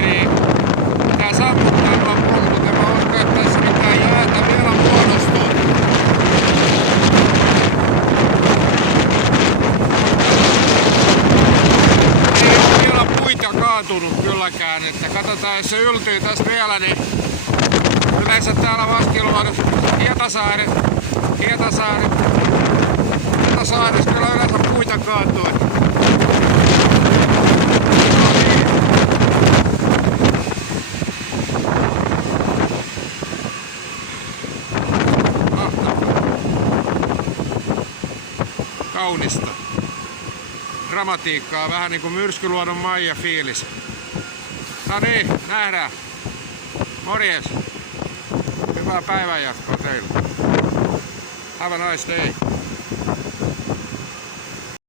kaveri pitää sammuttaa loppuun, mutta mä uskon, että tässä mitään jäätä vielä muodostuu. Ei ole vielä puita kaatunut kylläkään, että katsotaan jos se yltyy tässä vielä, niin yleensä täällä Vaskilman Hietasaaressa kyllä yleensä puita kaatuu. Kaunista. Dramatiikkaa, vähän niinku Myrskyluodon Maija fiilis. No niin, nähdään. Morjes. Hyvää päivänjatkoa teille. Have a nice day.